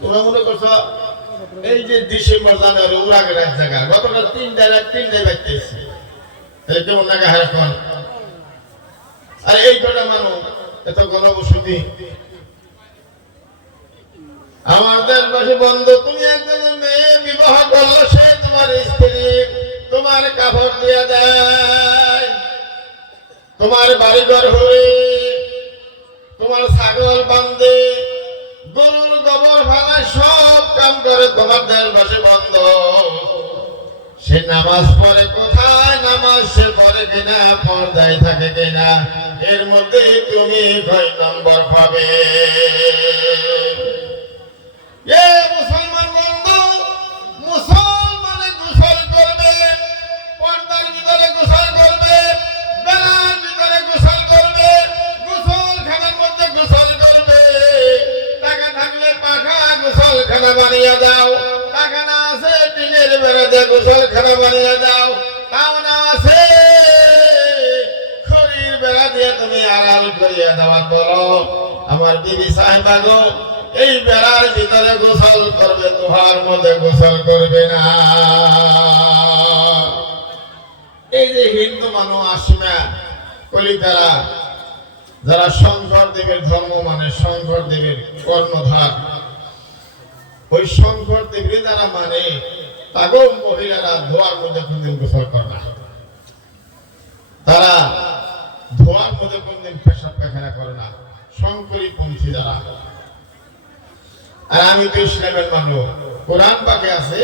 তোমরা মনে করছো এই যে ডিসেম্বর জানুয়ারি উড়াগের এক জায়গা গতকাল তিনটায় বাজতেছে কেমন লাগে হারে এখন আর এই কটা মানুষ এত গণবসতি আমাদের পাশে বন্ধ তুমি একজনের মেয়ে বিবাহ করলো সে তোমার স্ত্রী তোমার কাপড় দিয়ে দেয় তোমার বাড়িঘর হয়ে তোমার ছাগল বান্ধে গরুর গোবর ফালায় সব কাম করে তোমার দেশ পাশে বন্ধ সে নামাজ পড়ে কোথায় নামাজ সে পড়ে কিনা পর্দায় থাকে কিনা এর মধ্যে তুমি কয় নম্বর পাবে মুসলমান বন্ধু মুসলমানে গোসল করবে পর্দার ভিতরে গোসল করবে বেলার ভিতরে গোসল করবে গোসলখানার মধ্যে গোসল করবে টাকা থাকলে পাখা গোসলখানা বানিয়ে দাও টাকা না আছে টিনের বেড়া দিয়ে গোসলখানা বানিয়ে দাও তাও না আছে খড়ির বেড়া দিয়ে তুমি আড়াল করিয়ে দেওয়া বলো আমার বিবি সাহেবা গো এই বেড়ার ভিতরে গোসল করবে লোহার মধ্যে গোসল করবে না এই যে হিন্দু মানুষ আসমা কলিতারা যারা শঙ্কর দেবের ধর্ম মানে শঙ্কর দেবের কর্ণধার ওই শঙ্কর দেবী যারা মানে তাগো মহিলারা ধোয়ার মধ্যে কোনদিন গোসল করে না তারা ধোয়ার মধ্যে কোনদিন পেশাব পায়খানা করে না শঙ্করী পন্থী যারা আর আমি তো ইসলামের মানুষ কোরআন পাকে আছে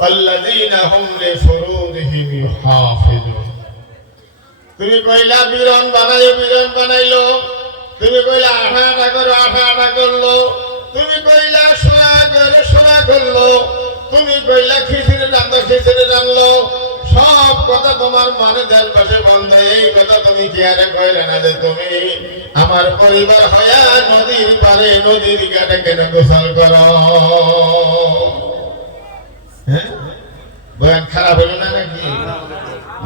আল্লাযীনা হুম লিফুরুজিহিম ইউহাফিজুন তুমি কইলা বিরন বানাইলো তুমি কইলা আঠা করো আঠা করলো তুমি কইলা সোনা করলো তুমি কইলা খিচুড়ি রান্নলো সব কথা তোমার মনে দেন পাশে বন্ধ এই কথা তুমি কি আরে কইলে না যে তুমি আমার পরিবার হয়া নদীর পারে নদীর ঘাটে কেন গোসল করো হ্যাঁ বয়ান খারাপ হলো না নাকি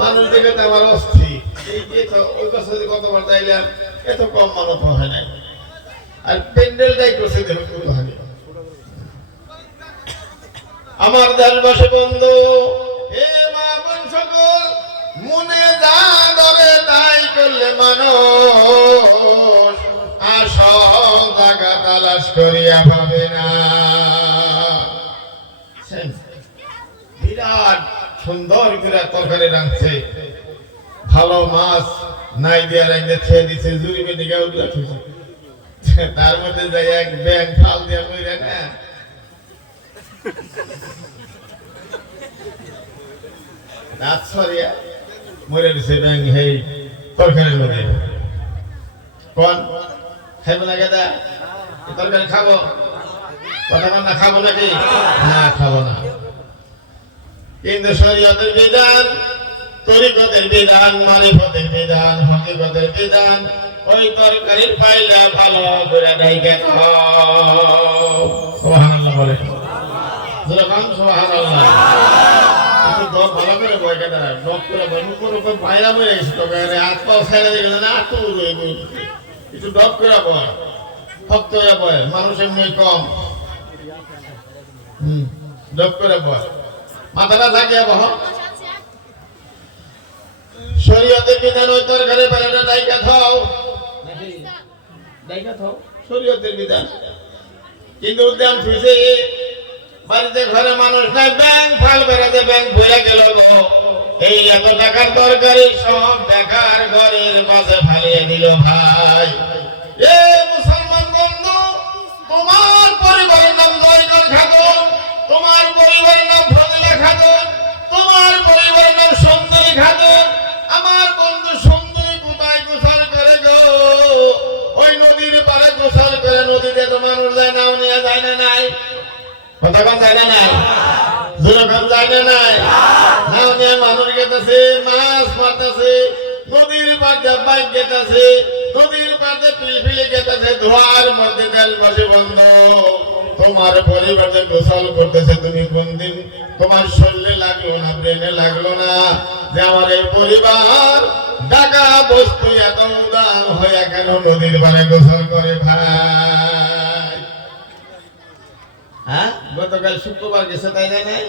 মানুষ দেখে তো আমার অস্থির এই তো ওই কথা কতবার চাইলাম এত কম মানুষ হয় না আর প্যান্ডেলটাই করছে দেখুন কত হানি আমার দেশ বসে বন্ধু হে মা বোন সকল মনে যা ধরে তাই করলে মানুষ আর সব জায়গা তালাশ করিয়া পাবে না বিরাট সুন্দর করে তরকারি রাঁধছে ভালো মাছ নাই দিয়া রাঁধে ছেড়ে দিচ্ছে জুড়ি বেঁধে গেউ তার মধ্যে যাই এক ব্যাং ফাল দিয়া বইরে না রাত সরিয়া মরে দিছে ব্যাং হেই তরকারির মধ্যে কোন খাইব না গেদা তরকারি খাবো কথা না খাবো নাকি না খাবো না কিন্তু শরীয়তের বিধান তরিকতের বিধান মারিফতের বিধান হকিকতের বিধান ওই তরকারির পাইলা ভালো করে ডাইকে খাও সুবহানাল্লাহ বলে যখন সুবহানাল্লাহ একটু দপ ভালো করে বইকে দাঁড়ায় দপ করে বই মুখের উপর বাইরা বই গেছে তোকে হাত পাও ছেড়ে দিয়ে গেলে না তো একটু দপ করে বয় শক্ত হয়ে বয় মানুষ এমনি কম দপ করে বয় মাথাটা থাকিয়া বহ শরীয়তের বিধান ওই তরকারি পাইলা ডাইকে খাও শরীয়তের বিধান কিন্তু উদ্যান ফুসে বাড়িতে ঘরে মানুষ নাই ব্যাংক ফাল বেড়াতে ব্যাংক ভরে গেল এই এত টাকার তরকারি সব বেকার ঘরের মাঝে ফালিয়ে দিল ভাই এ মুসলমান বন্ধু তোমার পরিবারের নাম জয়গর খাতুন তোমার পরিবারের নাম ফজিলা খাতুন তোমার পরিবারের নাম সুন্দরী খাতুন আমার বন্ধু সুন্দরী কোথায় গোসল করে গো ওই নদীর পাড়ে গোসল করে নদীতে তো মানুষ যায় নাও নিয়ে যায় না নাই কথা কন যায় না নাই যখন যায় না নাই নাও নিয়ে মানুষ গেতেছে মাছ মারতেছে নদীর পাড়ে বাইক গেতেছে নদীর পাড়ে পিলপিলি গেতেছে ধোয়ার মধ্যে তেল বসে বন্ধ তোমার পরিবারে গোসল করতেছে তুমি কোনদিন তোমার শরীরে লাগলো না ব্রেনে লাগলো না যে আমার এই পরিবার ঢাকা বস্তু এত উদার হয়ে কেন নদীর পাড়ে গোসল করে ভাই হ্যাঁ গতকাল শুক্রবার গেছে তাই নাই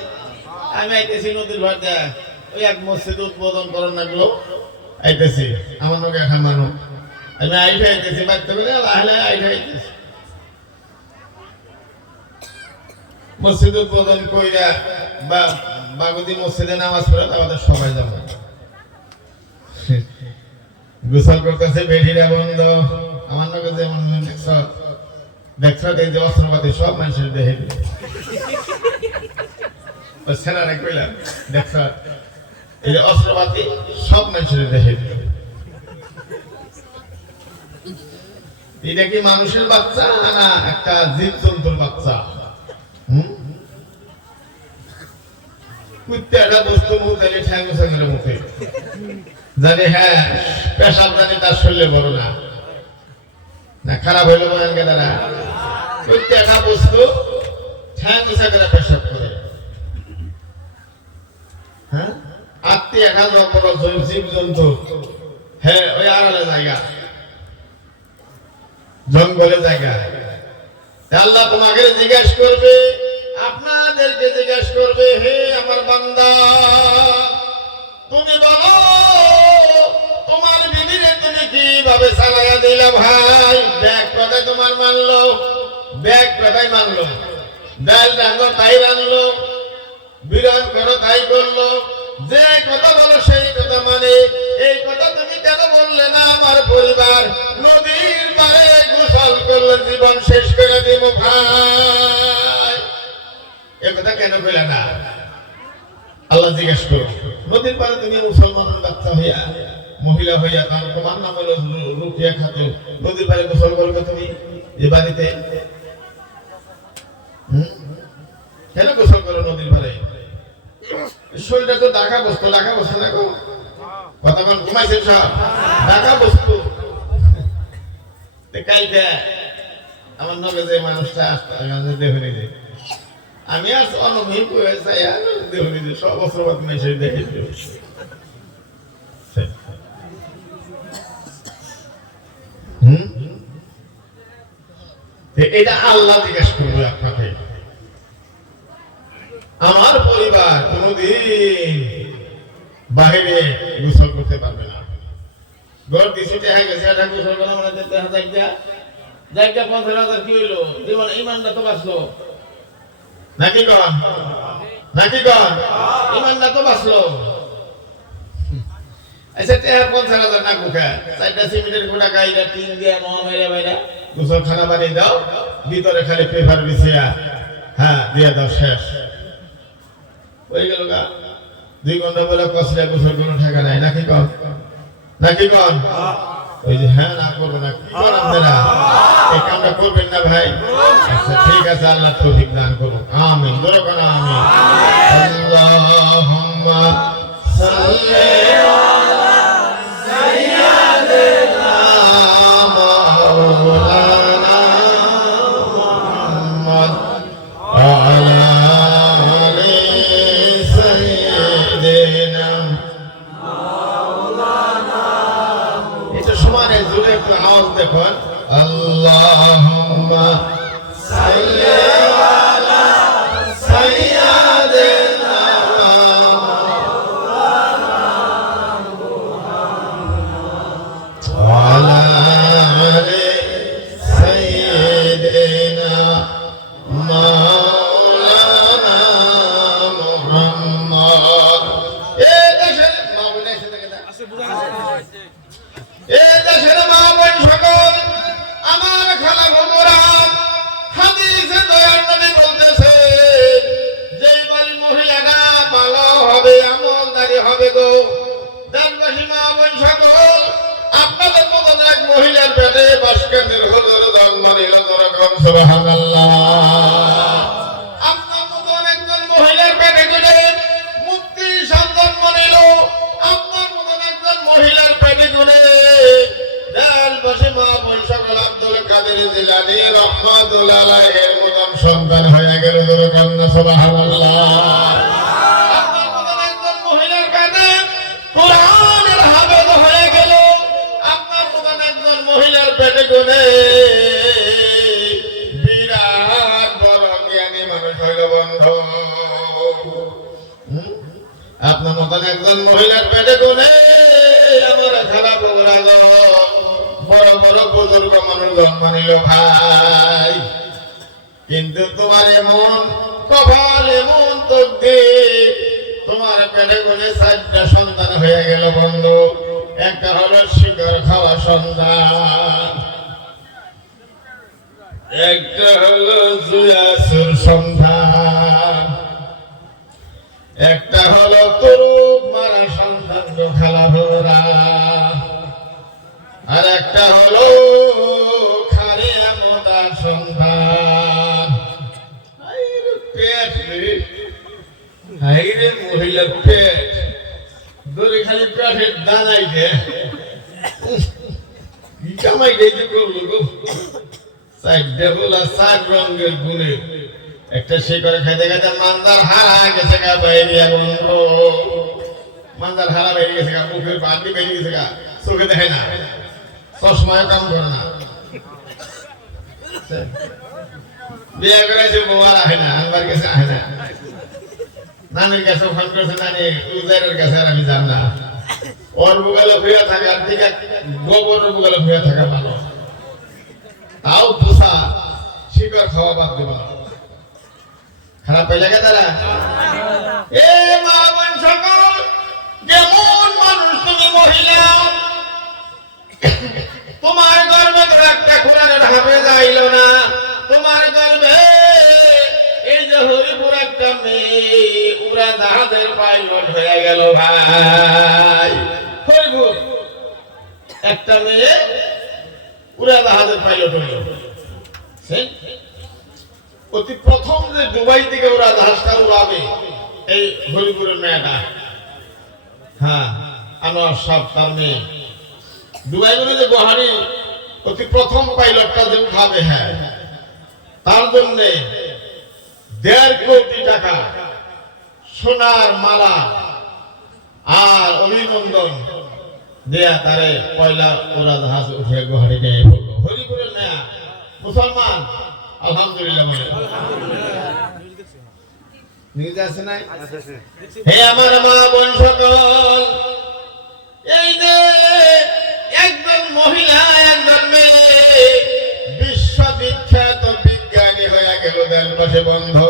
আমি আইতেছি নদীর ভার দেয়া ওই এক মসজিদ উদ্বোধন করার লাগলো আইতেছি আমার নৌকা এখন মানুষ আমি আইটা আইতেছি বাড়তে করে লাহলে আইটা আইতেছি মসজিদ উদ্বোধন কইরা বা বাগদি মসজিদে নামাজ পড়ে আমাদের সবাই যাবো গোসল করতেছে বেঠিরা বন্ধ আমার নৌকা যেমন দেখছ এই যে অস্ত্রপাতি সব মানুষের দেখে দিল সেনারা কইলাম দেখছ এই যে অস্ত্রপাতি সব মানুষের দেখে দিল এটা কি মানুষের বাচ্চা না একটা জীব জন্তুর বাচ্চা কুত্তাটা বস্তু মুখে ঠ্যাং মুখে মুখে জানি হ্যাঁ পেশাব জানি তার শরীরে বড় না না খারাপ হইলো বয়ানকে তারা প্রত্যেকটা বস্তু ঠ্যাং মুছে করে পেশাব করে হ্যাঁ আত্মীয় এক জীব জন্তু হ্যাঁ ওই আড়ালে জায়গা জঙ্গলে জায়গা আল্লাহ তোমাকে জিজ্ঞেস করবে আপনাদেরকে জিজ্ঞেস করবে হে আমার বান্দা তুমি বলো তোমার বিবিরে তুমি কিভাবে চালাইয়া দিলে ভাই ব্যাগ কথায় তোমার মানলো ব্যাগ কথায় মানলো ডাল রাঙো তাই রানলো বিরান করো তাই করলো যে কথা বলো সেই কথা মানে এই কথা তুমি কেন বললে না আমার পরিবার নদীর পারে গোসল করলে জীবন শেষ করে দিব ভাই এই কথা কেন বললে না আল্লাহ জিজ্ঞেস করো নদীর পারে তুমি মুসলমানের বাচ্চা হইয়া মহিলা হইয়া কারণ তোমার নাম হলো রুকিয়া খাতুন নদীর পারে গোসল করবে তুমি এই বাড়িতে কেন গোসল করো নদীর পারে শরীরটা তো ঢাকা বস্তু না গো কথা বল ঘুমাইছেন সব ঢাকা বস্তু কালকে আমার নগে যে মানুষটা আসতে দেখুনি যে আমি আর অনুভব হয়ে যাই দেখুনি যে সব অস্ত্রপাত মেশে দেখে এটা আল্লাহ জিজ্ঞেস করবে আপনাকে আমার পরিবার কোনদিন বাহিরে গোসল করতে পারবে না ঘর দিছি দেখা গেছে এটা গোসল করা মানে জায়গা 50,000 কি হইলো জীবন ইমানটা তো বাঁচলো নাকি কন ইমানটা তো বাঁচলো আচ্ছা 50,000 না কুখা 4টা সিমেন্টের গোটা গাইরা টিন দিয়া মহামাইরা বাইরা গোসল খানা বানিয়ে দাও ভিতরে খালি পেপার বিছিয়া হ্যাঁ দিয়ে দাও শেষ হয়ে গেল গা 2 ঘন্টা বলে কসরা গোসল কোনো টাকা নাই নাকি কন ওই যে হ্যাঁ না করবো না কি করেন আপনারা এই কামটা করবেন না ভাই আচ্ছা ঠিক আছে আল্লাহ তৌফিক দান করুন আমিন বলো কোন আমিন আল্লাহুম্মা সাল্লি আলা সাইয়্যিদিনা মাওলানা মুহাম্মদ ওয়া আলা আওয়াজ দেখুন আল্লাহুম্মা সাল্লি আলা সাইয়্যিদিনা মাওলানা মুহাম্মদ ওয়া আলা আলি সাইয়্যিদিনা মাওলানা মুহাম্মদ এই দেশের মাওলানা সাথে আছে বুঝা আছে এই দেশের মা বোন সকল আমার খালা বন্ধুরা হাদিসে দয়ার নবী বলতেছে যেই বাড়ির মহিলাটা ভালো হবে আমলদারি হবে গো দেশবাসী মা বোন সকল আপনাদের মতন এক মহিলার পেটে বাসকানের হজর জন্ম নিল যেরকম সুবহানাল্লাহ আপনার মতন একজন মহিলার পেটে গেলে মুক্তি সন্তান নিল আপনার মতন একজন মহিলার পেটে গেলে জিলানী রাহমাতুল্লাহ আলাইহির মতন সন্তান হয়ে গেল যেরকম সুবহানাল্লাহ আপনার মতন একজন মহিলার কাছে কোরআনের হাফেজ হয়ে গেল আপনার মতন একজন মহিলার পেটে গুনে বিরাট বড় জ্ঞানী বন্ধু আপনার মতন একজন মহিলার পেটে গুনে আমার খারাপ বড় বড় বুজুর্গ মানুষ জন্ম নিল ভাই, কিন্তু তোমার এমন কপাল এমন তকদীর, তোমার পেটে গুনে 4টা সন্তান হয়ে গেল বন্ধু। একটা হলো শিকড় খাওয়া সন্তান, একটা হলো জুয়াসুর সন্তান, একটা হলো তুরুপ মারা সন্তান খেলা ধরা, আর একটা হলো খারিয়া মোটা সন্তান। পেট রে মহিলার পেট ধরে খালি পেটের দানাই দে কামাই দিতে করলো গো। 4টা বলা 4 রঙের গুণে একটা সে করে খাইতে খাইতে মান্দার হারা গেছে গা বাইরিয়া বন্ধু, মান্দার হারা বেরিয়ে গেছে গা, মুখের বাদি বেরিয়ে গেছে গা, চোখে দেখে না, চশমায় কাম করে না। বিয়ে করেছে বউ আর আহে না, আনবার কাছে আহে না, নানির কাছে ফোন করছে, নানি উজাইরের কাছে আর আমি যাব না। ওর বুগালে ভুয়া থাকার দিকে গোবর বুগালে ভুয়া থাকা ভালো, তাও পোষা শিকড় খাওয়া বাদ দেব না। খারাপ হয়ে লাগে তারা এ মা বোন সকল, যেমন মানুষ তুমি মহিলা, তোমার গর্ভে একটা কোরআনের হাফেজ আইল না, তোমার গর্ভে এই যে হরিপুর একটা মেয়ে উড়া জাহাজের পাইলট হয়ে গেল ভাই। হরিপুর একটা মেয়ে উড়া জাহাজের পাইলট হইল। অতি প্রথম যে দুবাই থেকে ওরা জাহাজটা উড়াবে এই হরিপুরের মেয়েটা, হ্যাঁ আনোয়ার সাহেব তার মেয়ে। দুবাই বলে যে গুয়াহাটি অতি প্রথম পাইলটটা যে উঠাবে, হ্যাঁ তার জন্য 1.5 কোটি টাকা সোনার মালা আর অভিনন্দন দেয়া তারে পয়লা ওরা জাহাজ উঠে গুয়াহাটি নিয়ে বললো। হরিপুরের মেয়া মুসলমান, আলহামদুলিল্লাহ বলে নিউজ আছে নাই? হে আমার মা বোন সকল, এই যে একজন মহিলা একজন মেয়ে বিশ্ববিখ্যাত বিজ্ঞানী হয়ে গেল দেশবাসী বন্ধু।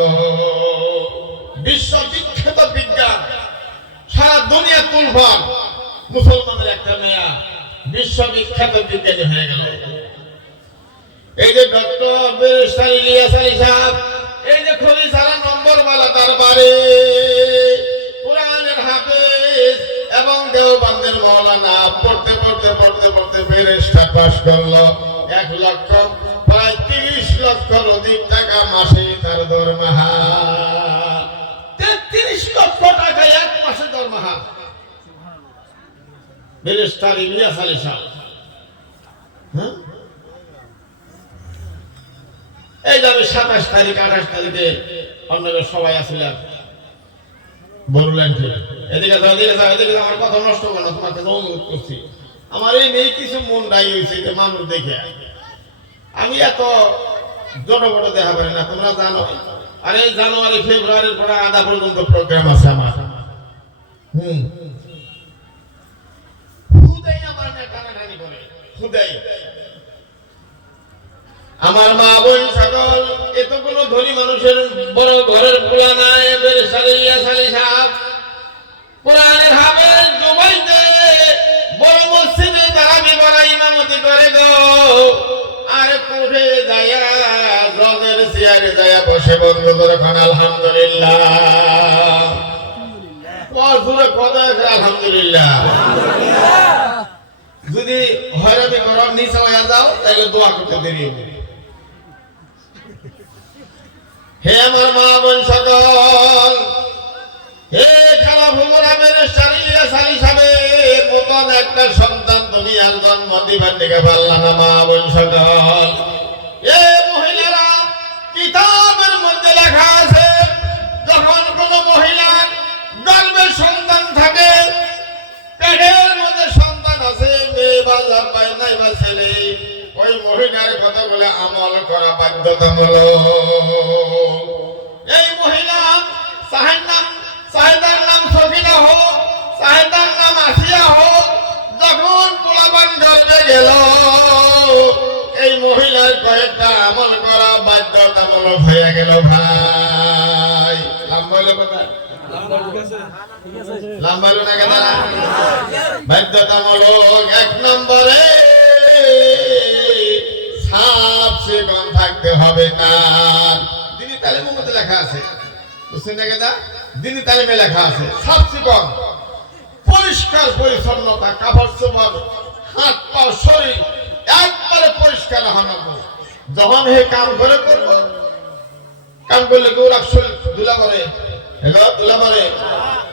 বিশ্ববিখ্যাত বিজ্ঞান, সারা দুনিয়া তুলফান, মুসলমানের একটা মেয়া বিশ্ববিখ্যাত বিজ্ঞানী হয়ে গেল। এই যে ডক্টর ব্যারিস্টার ইলিয়াস আলী সাহেব, এই যে খলি সারা নম্বর মালা তার বাড়ি, কোরআনের হাফেজ এবং দেওবন্দের মাওলানা, পড়তে পড়তে পড়তে পড়তে ব্যারিস্টার পাস করলো। 1 লক্ষ প্রায় 30 লক্ষর অধিক টাকা মাসে তার দরমাহা। 33 লক্ষ টাকা 1 মাসে দরমাহা ব্যারিস্টার ইলিয়াস আলী সাহেব। হ্যাঁ, এই যে আমি 27 তারিখ 28 তারিখে অন্যদের সবাই আসছিলাম বললেন, এদিকে যাও এদিকে যাও এদিকে, আমার কথা নষ্ট করো না, তোমাকে অনুরোধ করছি। আমার এই মেয়ে কিছু মন ডাই হয়েছে যে মানুষ দেখে আমি এত জড় বড় দেখা পারি না, তোমরা জানো। আর এই জানুয়ারি ফেব্রুয়ারির পরে আধা পর্যন্ত প্রোগ্রাম আছে আমার। খুদাই আমার না টানাটানি করে, খুদাই। আমার মা বোন সকল, এত কোনো ধনী মানুষের বড় ঘরের পোলা নাই। ব্যারিস্টার ইলিয়াস আলী সাহেব কোরআনের হাফেজ, দুবাইতে বড় মসজিদে তারাবি পড়া ইমামতি করে গো। আর কোঠে যায়া জজের চেয়ারে যায়া বসে বন্ধু করে খান আলহামদুলিল্লাহ। আলহামদুলিল্লাহ। যদি হয়রানি করো নিচে হয়ে যাও তাহলে দোয়া করতে দেরি হবে। হে আমার মা বোন সকল, হে খালা ভুমরা ব্যারিস্টার ইলিয়াস আলী সাহেবের মতন একটা সন্তান তুমি আর জন্ম দিবার দিকে পারলা না মা বোন সকল। এ মহিলারা, কিতাবের মধ্যে লেখা আছে যখন কোন মহিলার গর্ভে সন্তান থাকে, পেটের মধ্যে সন্তান আছে, মেয়ে বা জামাই নাই বা ছেলে, ওই মহিলার কথা বলে আমল করা বাধ্যতামূলক। এই মহিলা গো ভাই। লম্বা হলো কোথায়? লম্বা হলো না কেন? বাধ্যতামূলক 1 নম্বরে সাফ সিকন থাকতে হবে। কার দিনী তালিমের মধ্যে লেখা আছে, বুঝছেন না কেন? দিনী তালিমে লেখা আছে সাফ সিকন, পরিষ্কার পরিচ্ছন্নতা, কাপড় চোপড়, হাত পা শরীর একবারে পরিষ্কার হওয়া। যখন হে কাম করে করব, কাম করলে গৌরব শরীর ধুলা করে, ধুলা করে।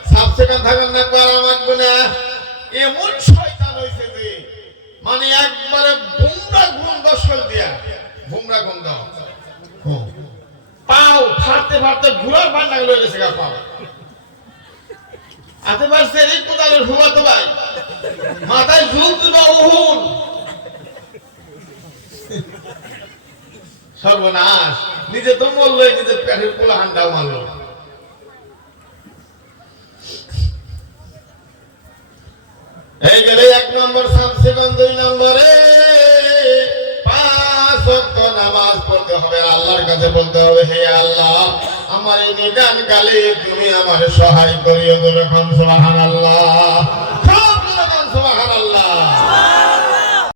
সাফ সিকন থাকেন না করা মাগবে না। এমন শয়তান হয়েছে যে মানে একবারে ভুমরা গুন্ড শরীর দিয়া, ভুমরা গুন্ড পাও ফাটতে ফাটতে ঘুরার পান্ডা লয়ে গেছে গা পাও। আতে পারছে এই কোদালের হুয়া তো ভাই মাথায় ঝুল দিবা উহুন। সর্বনাশ, নিজে তো মরলো, নিজের পেটের পোলা হান্ডাও মারলো। এই গেলে 1 নম্বর সাফ সিকন। 2 নম্বরে 5 ওয়াক্ত নামাজ পড়তে হবে। আল্লাহর কাছে বলতে হবে, হে আল্লাহ আমার এই নিদান কালে তুমি আমারে সহায় করিও। যখন সুবহানাল্লাহ।